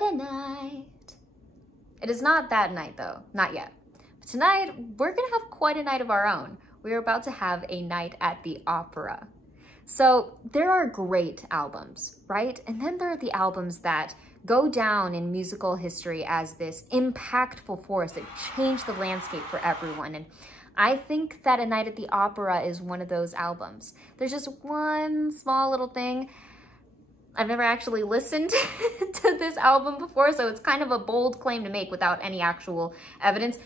What a night. It is not that night though, not yet. But tonight, we're gonna have quite a night of our own. We're about to have a night at the opera. So there are great albums, right? And then there are the albums that go down in musical history as this impactful force that changed the landscape for everyone. And I think that A Night at the Opera is one of those albums. There's just one small little thing. I've never actually listened to this album before, so it's kind of a bold claim to make without any actual evidence,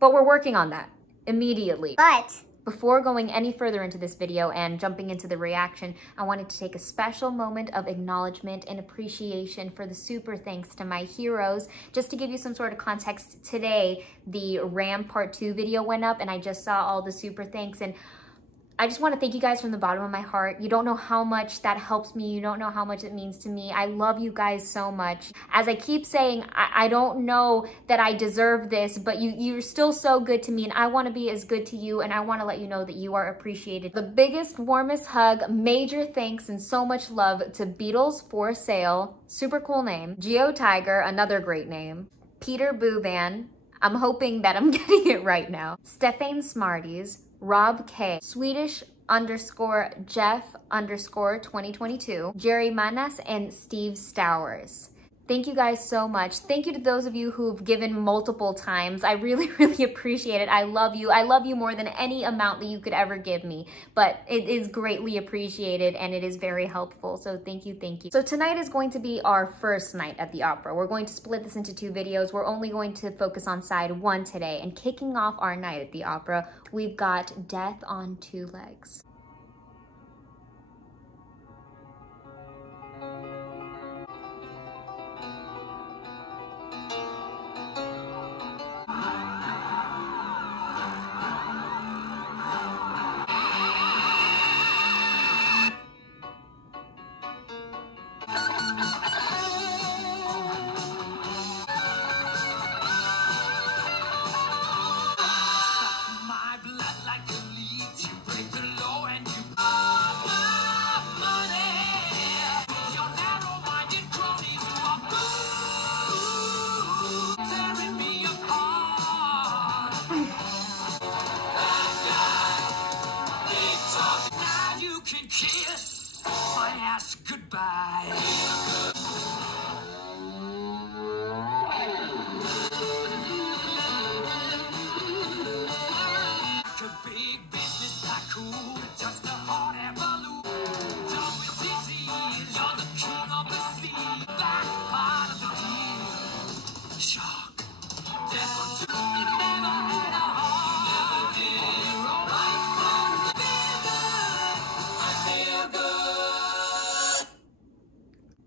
but we're working on that immediately. But before going any further into this video and jumping into the reaction, I wanted to take a special moment of acknowledgement and appreciation for the super thanks to my heroes. Just to give you some sort of context, today the Ram Part 2 video went up and I just saw all the super thanks, and I just want to thank you guys from the bottom of my heart. You don't know how much that helps me. You don't know how much it means to me. I love you guys so much. As I keep saying, I don't know that I deserve this, but you're still so good to me, and I want to be as good to you, and I want to let you know that you are appreciated. The biggest, warmest hug, major thanks, and so much love to Beatles for Sale, super cool name, Geo Tiger, another great name, Peter Buwen, I'm hoping that I'm getting it right now, StephaneSmarties, Rob K, Sweetish _Jeff _2022, Jerry Manas, and Steve Stowers. Thank you guys so much. Thank you to those of you who've given multiple times. I really, really appreciate it. I love you. I love you more than any amount that you could ever give me, but it is greatly appreciated and it is very helpful. So thank you, thank you. So tonight is going to be our first night at the opera. We're going to split this into 2 videos. We're only going to focus on side 1 today, and kicking off our night at the opera, we've got Death on 2 Legs.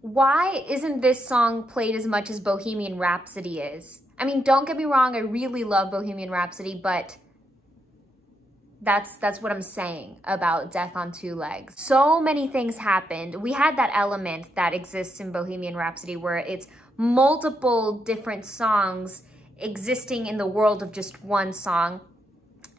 Why isn't this song played as much as Bohemian Rhapsody is? I mean, don't get me wrong, I really love Bohemian Rhapsody, but that's what I'm saying about Death on 2 Legs. So many things happened. We had that element that exists in Bohemian Rhapsody where it's multiple different songs existing in the world of just one song.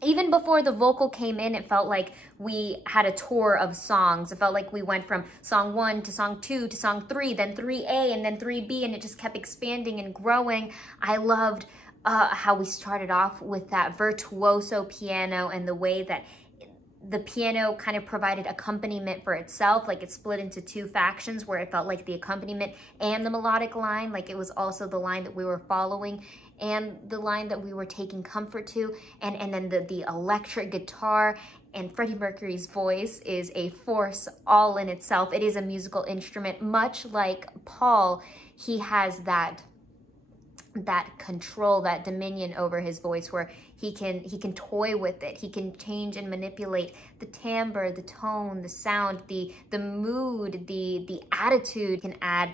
Even before the vocal came in, it felt like we had a tour of songs. It felt like we went from song 1 to song 2 to song 3, then 3A, and then 3B, and it just kept expanding and growing. I loved how we started off with that virtuoso piano and the way that the piano kind of provided accompaniment for itself. Like it split into 2 factions where it felt like the accompaniment and the melodic line, like it was also the line that we were following and the line that we were taking comfort to, and then the electric guitar, and Freddie Mercury's voice is a force all in itself. It is a musical instrument, much like Paul. He has that control, that dominion over his voice where he can toy with it. He can change and manipulate the timbre, the tone, the sound, the mood, the attitude. He can add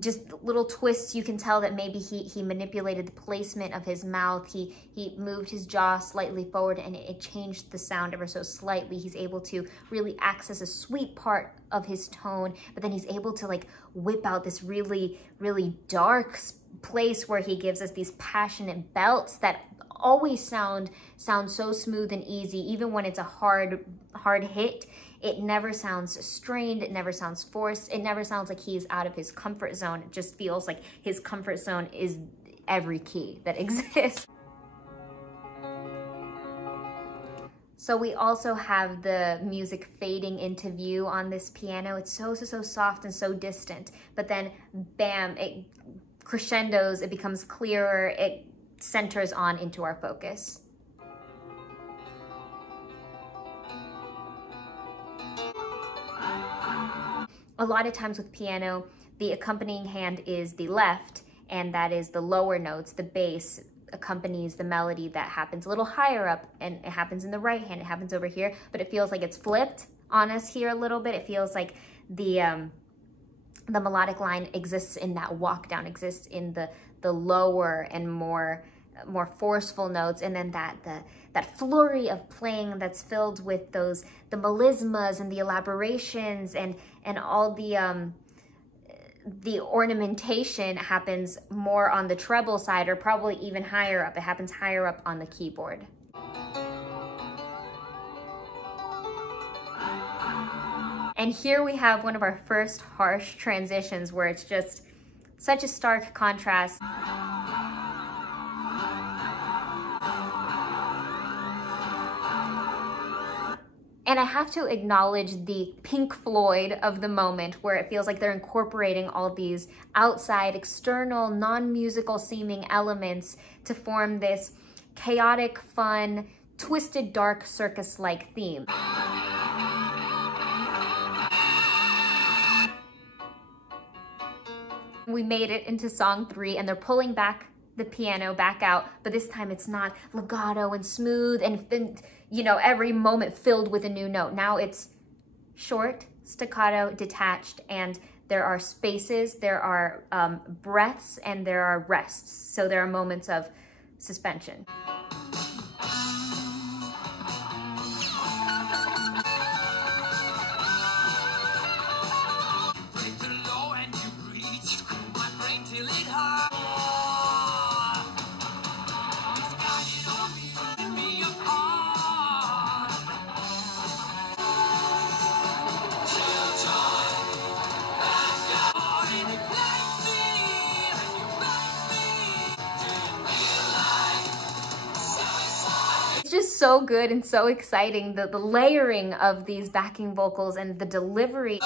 just little twists. You can tell that maybe he manipulated the placement of his mouth. He moved his jaw slightly forward and it changed the sound ever so slightly. He's able to really access a sweet part of his tone, but then he's able to like whip out this really, really dark place where he gives us these passionate belts that always sound so smooth and easy. Even when it's a hard hit, it never sounds strained, it never sounds forced, it never sounds like he's out of his comfort zone. It just feels like his comfort zone is every key that exists. So we also have the music fading into view on this piano. It's so soft and so distant, but then bam, it crescendos, it becomes clearer, it centers on into our focus. A lot of times with piano, the accompanying hand is the left, and that is the lower notes, the bass accompanies the melody that happens a little higher up, and it happens in the right hand, it happens over here, but it feels like it's flipped on us here a little bit. It feels like the melodic line exists in that walk down, exists in the lower and more forceful notes, and then that flurry of playing that's filled with the melismas and the elaborations and all the ornamentation happens more on the treble side, or probably even higher up. It happens higher up on the keyboard. And here we have one of our first harsh transitions where it's just such a stark contrast. And I have to acknowledge the Pink Floyd of the moment, where it feels like they're incorporating all these outside, external, non-musical seeming elements to form this chaotic, fun, twisted, dark, circus-like theme. We made it into song 3, and they're pulling back the piano back out, but this time it's not legato and smooth and, you know, every moment filled with a new note. Now it's short, staccato, detached, and there are spaces, there are breaths, and there are rests. So there are moments of suspension. Just so good and so exciting, the layering of these backing vocals and the delivery.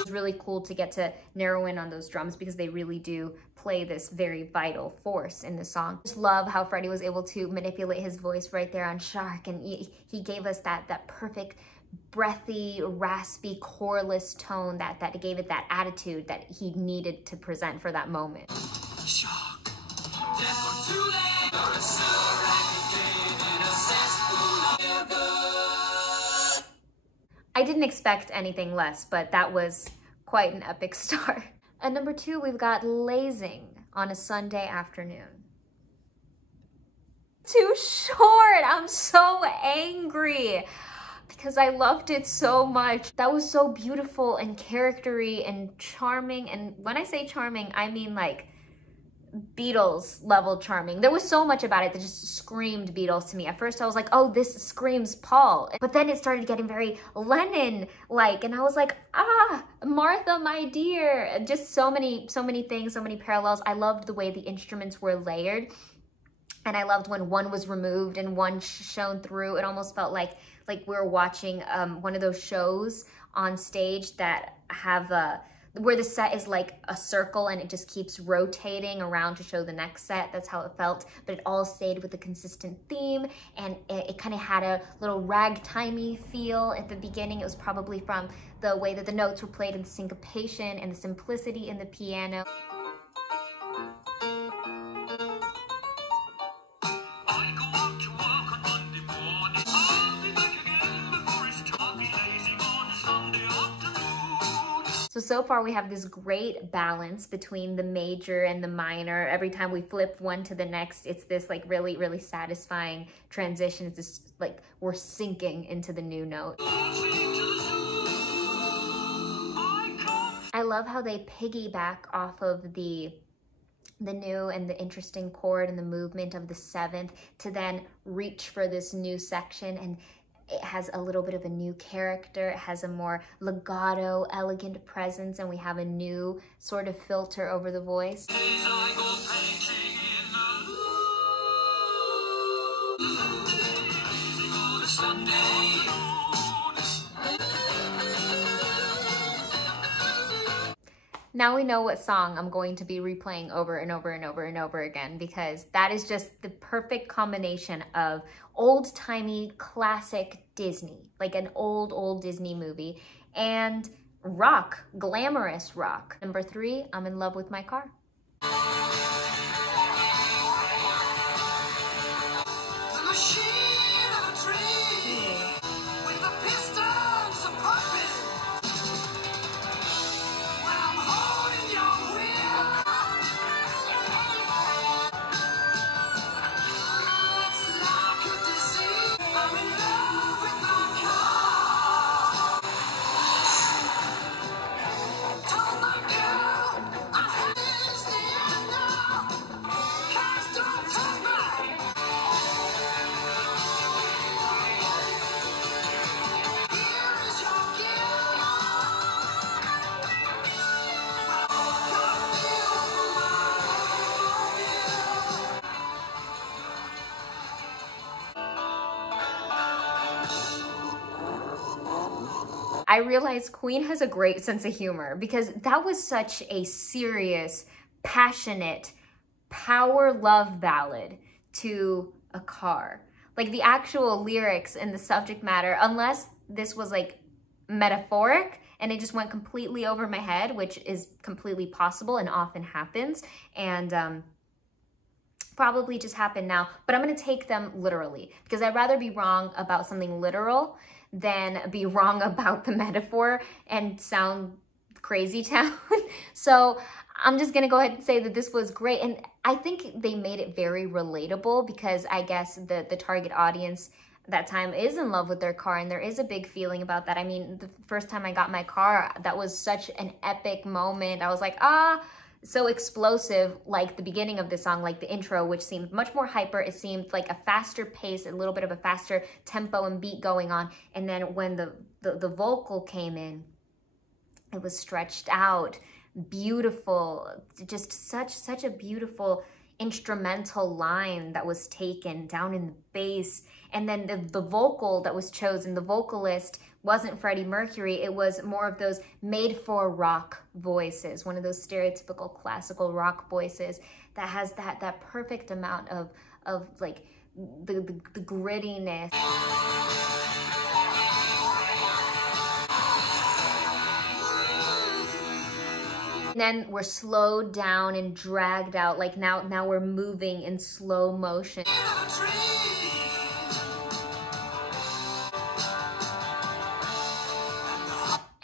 It's really cool to get to narrow in on those drums because they really do play this very vital force in the song. Just love how Freddie was able to manipulate his voice right there on Shark, and he gave us that perfect breathy, raspy, chorless tone that gave it that attitude that he needed to present for that moment. I didn't expect anything less, but that was quite an epic start. At number 2, we've got Lazing on a Sunday afternoon. Too short, I'm so angry because I loved it so much. That was so beautiful and charactery and charming. And when I say charming, I mean like Beatles level charming. There was so much about it that just screamed Beatles to me. At first I was like, oh, this screams Paul. But then it started getting very Lennon-like, and I was like, ah, Martha, my dear. Just so many things, so many parallels. I loved the way the instruments were layered, and I loved when one was removed and one shone through. It almost felt like we were watching one of those shows on stage that have where the set is like a circle and it just keeps rotating around to show the next set. That's how it felt, but it all stayed with a consistent theme, and it kind of had a little ragtimey feel at the beginning. It was probably from the way that the notes were played and the syncopation and the simplicity in the piano. So So far we have this great balance between the major and the minor. Every time we flip one to the next, it's this like really, really satisfying transition. It's just like we're sinking into the new note. I love how they piggyback off of the new and the interesting chord and the movement of the 7th to then reach for this new section, and it has a little bit of a new character. It has a more legato, elegant presence, and we have a new sort of filter over the voice. Now we know what song I'm going to be replaying over and over and over and over again, because that is just the perfect combination of old-timey classic Disney, like an old Disney movie, and rock, glamorous rock. Number 3, I'm in love with my car. I realized Queen has a great sense of humor, because that was such a serious, passionate, power love ballad to a car. Like the actual lyrics and the subject matter, unless this was like metaphoric and it just went completely over my head, which is completely possible and often happens, and probably just happened now, but I'm gonna take them literally, because I'd rather be wrong about something literal than be wrong about the metaphor and sound crazy town. So I'm just gonna go ahead and say that this was great. And I think they made it very relatable, because I guess the target audience that time is in love with their car, and there is a big feeling about that. I mean, the first time I got my car, that was such an epic moment. I was like, so explosive, like the beginning of the song, like the intro, which seemed much more hyper. It seemed like a faster pace, a little bit of a faster tempo and beat going on. And then when the vocal came in, it was stretched out, beautiful, just such a beautiful instrumental line that was taken down in the bass. And then the vocal that was chosen, the vocalist wasn't Freddie Mercury. It was more of those made for rock voices, one of those stereotypical classical rock voices that has that perfect amount of like the grittiness. And then we're slowed down and dragged out, like now we're moving in slow motion.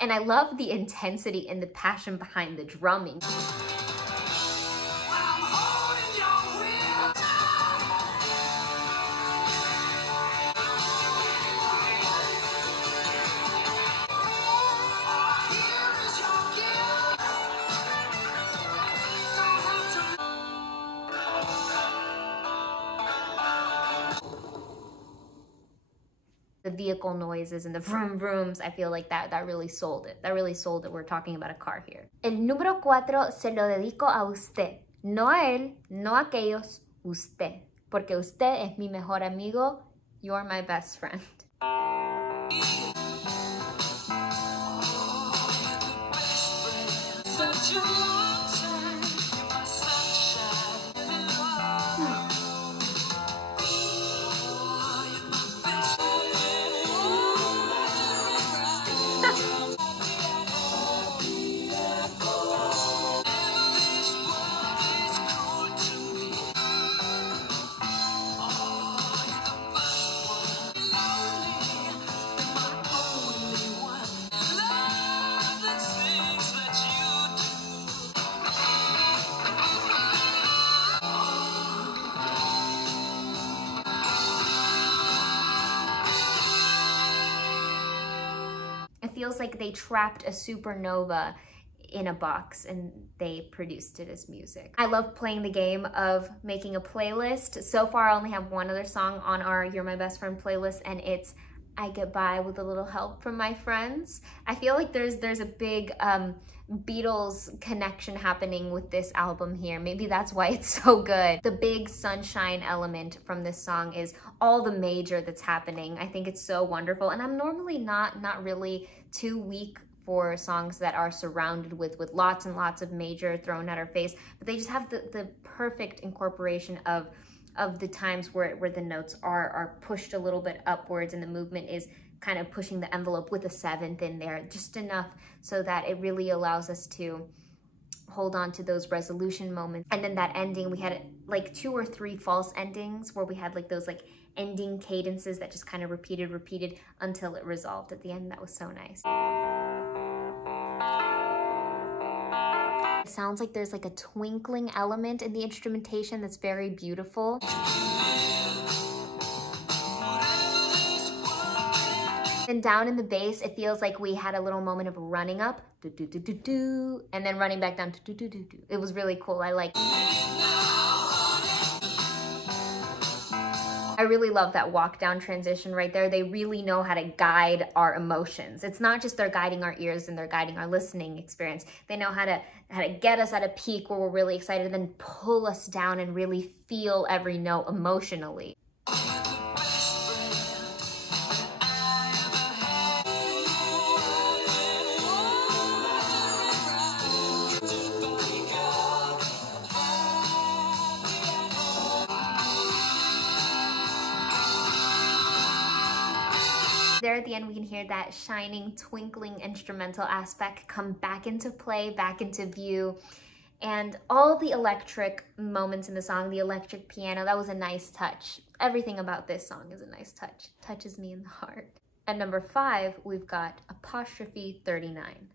And I love the intensity and the passion behind the drumming. The vehicle noises and the vroom vrooms, I feel like that really sold it. That really sold it. We're talking about a car here. El número 4 se lo dedico a usted. No a él, no a aquellos, usted. Porque usted es mi mejor amigo. You're my best friend. feels like they trapped a supernova in a box and they produced it as music. I love playing the game of making a playlist. So far I only have one other song on our You're My Best Friend playlist, and it's I Get By With a Little Help From My Friends. I feel like there's a big Beatles connection happening with this album here. Maybe that's why it's so good. The big sunshine element from this song is all the major that's happening. I think it's so wonderful, and I'm normally not really too weak for songs that are surrounded with lots and lots of major thrown at our face, but they just have the perfect incorporation of the times where the notes are pushed a little bit upwards and the movement is kind of pushing the envelope with a seventh in there, just enough so that it really allows us to hold on to those resolution moments. And then that ending, we had like 2 or 3 false endings where we had like those like ending cadences that just kind of repeated until it resolved at the end. That was so nice. It sounds like there's like a twinkling element in the instrumentation that's very beautiful. And down in the bass, it feels like we had a little moment of running up, do do do do do, and then running back down, do do do do. It was really cool. I like. I really love that walk down transition right there. They really know how to guide our emotions. It's not just they're guiding our ears and they're guiding our listening experience. They know how to get us at a peak where we're really excited and then pull us down and really feel every note emotionally. There at the end, we can hear that shining, twinkling instrumental aspect come back into play, back into view. And all the electric moments in the song, the electric piano, that was a nice touch. Everything about this song is a nice touch. Touches me in the heart. At number 5, we've got apostrophe 39.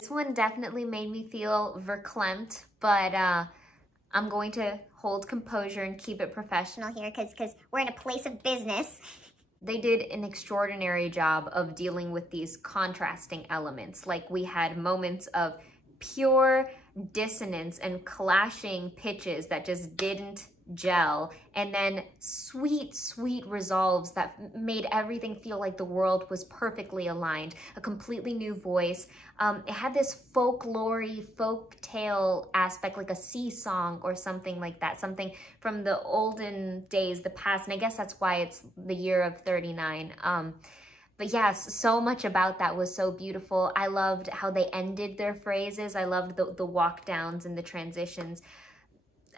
This one definitely made me feel verklempt, but I'm going to hold composure and keep it professional here because we're in a place of business. They did an extraordinary job of dealing with these contrasting elements. Like we had moments of pure dissonance and clashing pitches that just didn't gel, and then sweet resolves that made everything feel like the world was perfectly aligned. A completely new voice. It had this folklore-y, folk tale aspect, like a sea song or something like that, something from the olden days, the past, and I guess that's why it's the year of 39. But yes, so much about that was so beautiful. I loved how they ended their phrases. I loved the walk downs and the transitions.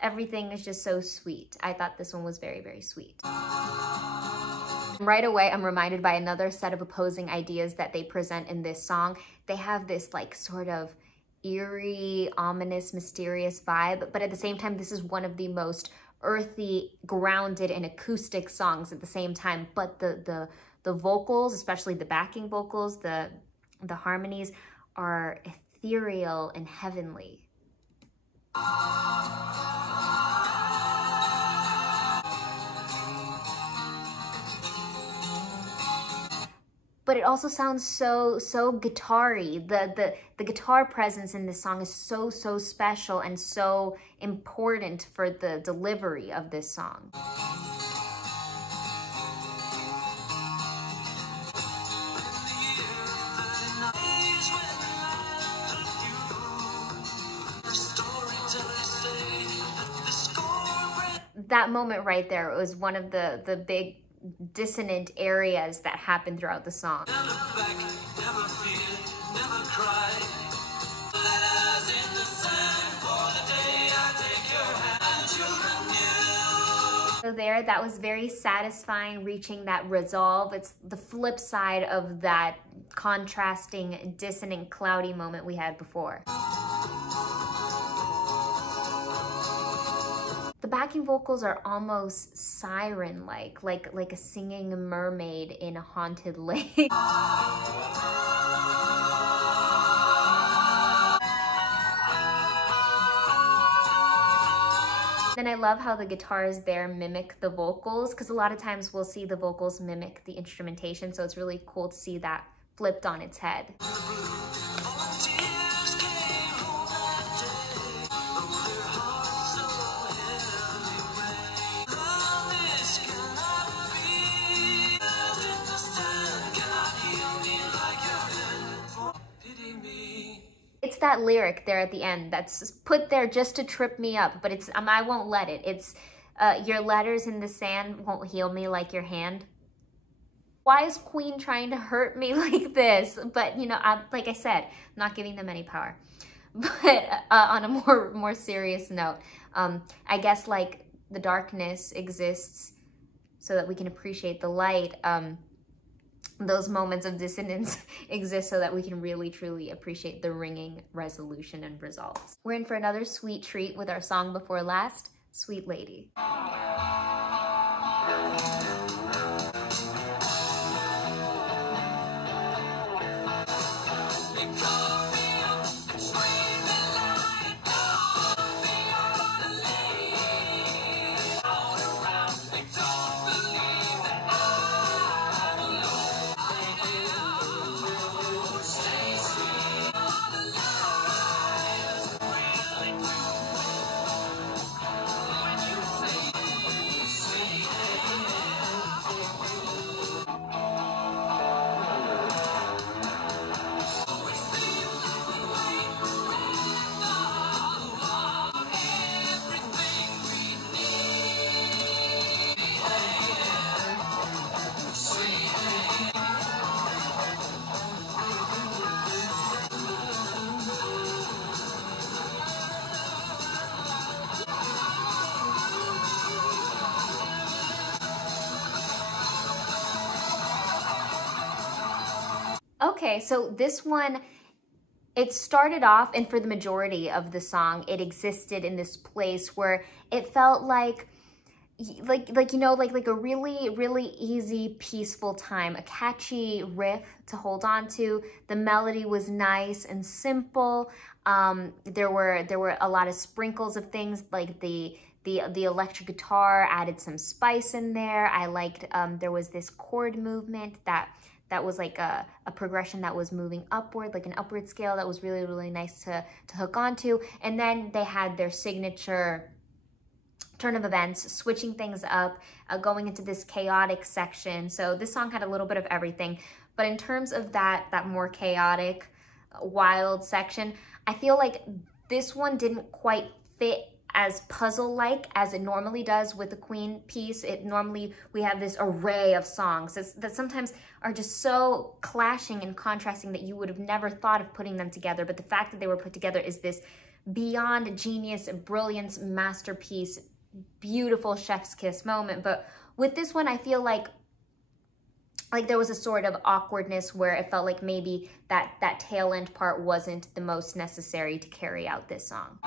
Everything is just so sweet. I thought this one was very sweet. Right away, I'm reminded by another set of opposing ideas that they present in this song. They have this like sort of eerie, ominous, mysterious vibe, but at the same time, this is one of the most earthy, grounded, and acoustic songs at the same time. But the vocals, especially the backing vocals, the harmonies are ethereal and heavenly. but it also sounds so guitar-y. The guitar presence in this song is so special and so important for the delivery of this song. That moment right there was one of the big dissonant areas that happened throughout the song. Never back, never fear, never cry. Letters in the sand for the day I take your hand, children new. So there, that was very satisfying, reaching that resolve. It's the flip side of that contrasting, dissonant, cloudy moment we had before. The backing vocals are almost siren-like, like a singing mermaid in a haunted lake. Then I love how the guitars there mimic the vocals, because a lot of times we'll see the vocals mimic the instrumentation, so it's really cool to see that flipped on its head. It's that lyric there at the end that's put there just to trip me up, but it's I won't let it. It's your letters in the sand won't heal me like your hand. Why is Queen trying to hurt me like this? But you know, like I said, I'm not giving them any power. But on a more serious note, I guess like the darkness exists so that we can appreciate the light. Those moments of dissonance exist so that we can really truly appreciate the ringing resolution and resolves. We're in for another sweet treat with our song before last, Sweet Lady. Okay, so this one, it started off, and for the majority of the song, it existed in this place where it felt like you know, like a really easy, peaceful time, a catchy riff to hold on to. The melody was nice and simple. There were a lot of sprinkles of things, like the electric guitar added some spice in there. I liked there was this chord movement that was like a progression that was moving upward, like an upward scale that was really nice to hook onto. And then they had their signature turn of events, switching things up, going into this chaotic section. So this song had a little bit of everything. But in terms of that more chaotic, wild section, I feel like this one didn't quite fit as puzzle-like as it normally does with the Queen piece. Normally we have this array of songs that sometimes are just so clashing and contrasting that you would have never thought of putting them together. But the fact that they were put together is this beyond genius, brilliance, masterpiece, beautiful chef's kiss moment. But with this one, I feel like there was a sort of awkwardness where it felt like maybe that tail end part wasn't the most necessary to carry out this song.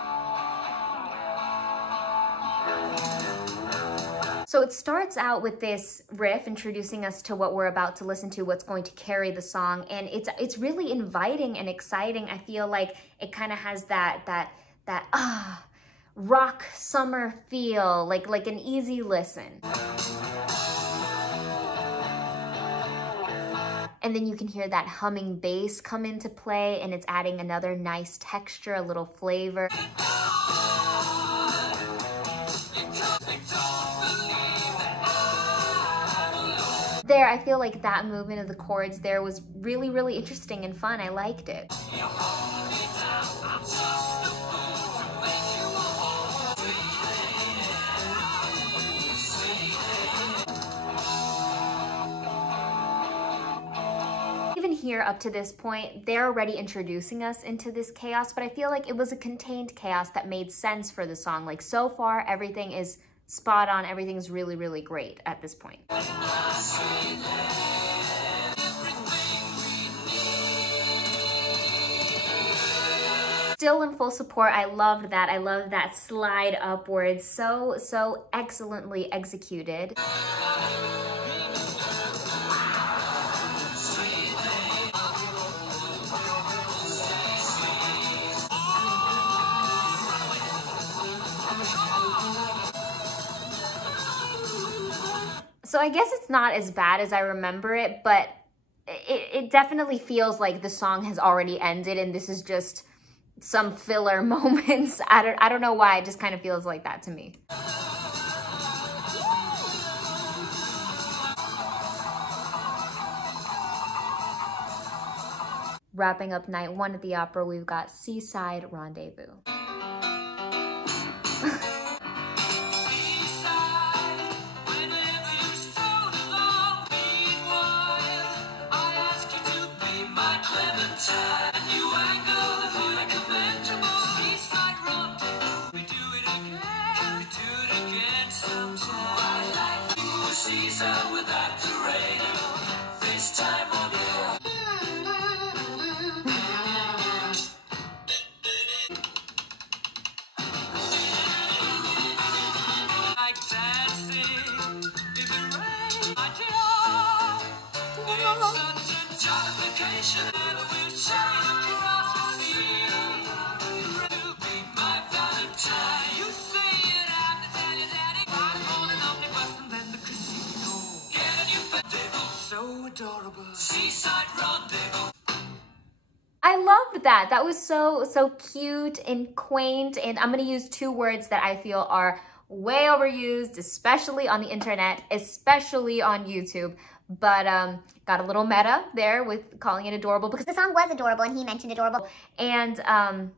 So it starts out with this riff introducing us to what we're about to listen to, what's going to carry the song, and it's really inviting and exciting. I feel like it kind of has that rock summer feel, like an easy listen. And then you can hear that humming bass come into play, and it's adding another nice texture, a little flavor. There, I feel like that movement of the chords there was really, really interesting and fun. I liked it. Even here up to this point, they're already introducing us into this chaos, but I feel like it was a contained chaos that made sense for the song. Like, so far, everything is spot on. Everything's really, really great at this point. Still in full support. I loved that. I love that slide upwards. So excellently executed. So I guess it's not as bad as I remember it, but it definitely feels like the song has already ended and this is just some filler moments. I don't know why, it just kind of feels like that to me. Wrapping up night one at the opera, we've got Seaside Rendezvous. I loved that. That was so cute and quaint, and I'm gonna use two words that I feel are way overused, especially on the internet, especially on YouTube. But got a little meta there with calling it adorable because the song was adorable and he mentioned adorable. And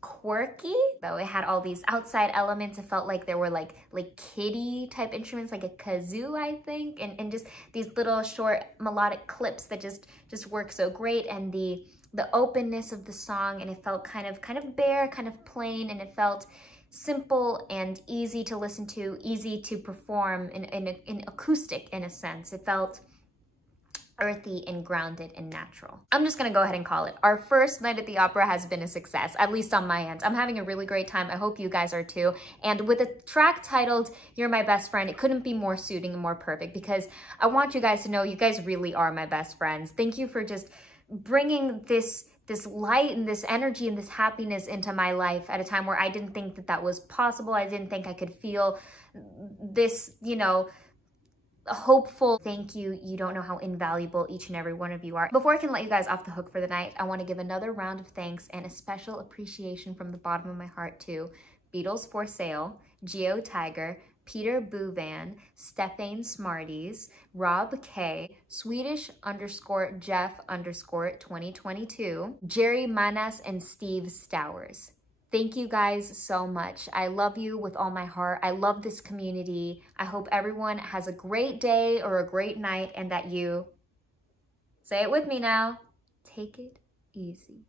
quirky, though it had all these outside elements. It felt like there were like kiddie type instruments, like a kazoo, I think, and just these little short melodic clips that just work so great. And the openness of the song, and it felt kind of bare, kind of plain, and it felt simple and easy to listen to, easy to perform in acoustic in a sense. It felt earthy and grounded and natural. I'm just gonna go ahead and call it. Our first night at the opera has been a success, at least on my end. I'm having a really great time. I hope you guys are too. And with a track titled You're My Best Friend, it couldn't be more suiting and more perfect because I want you guys to know you guys really are my best friends. Thank you for just bringing this light and this energy and this happiness into my life at a time where I didn't think that was possible. I didn't think I could feel this, you know, hopeful. Thank you. You don't know how invaluable each and every one of you are. Before I can let you guys off the hook for the night, I want to give another round of thanks and a special appreciation from the bottom of my heart to Beatles for Sale, Geo Tiger, Peter Buwen, StephaneSmarties, Rob K, Sweetish_Jeff 2022, Jerry Manas, and Steve Stowers. Thank you guys so much. I love you with all my heart. I love this community. I hope everyone has a great day or a great night and that you, say it with me now, take it easy.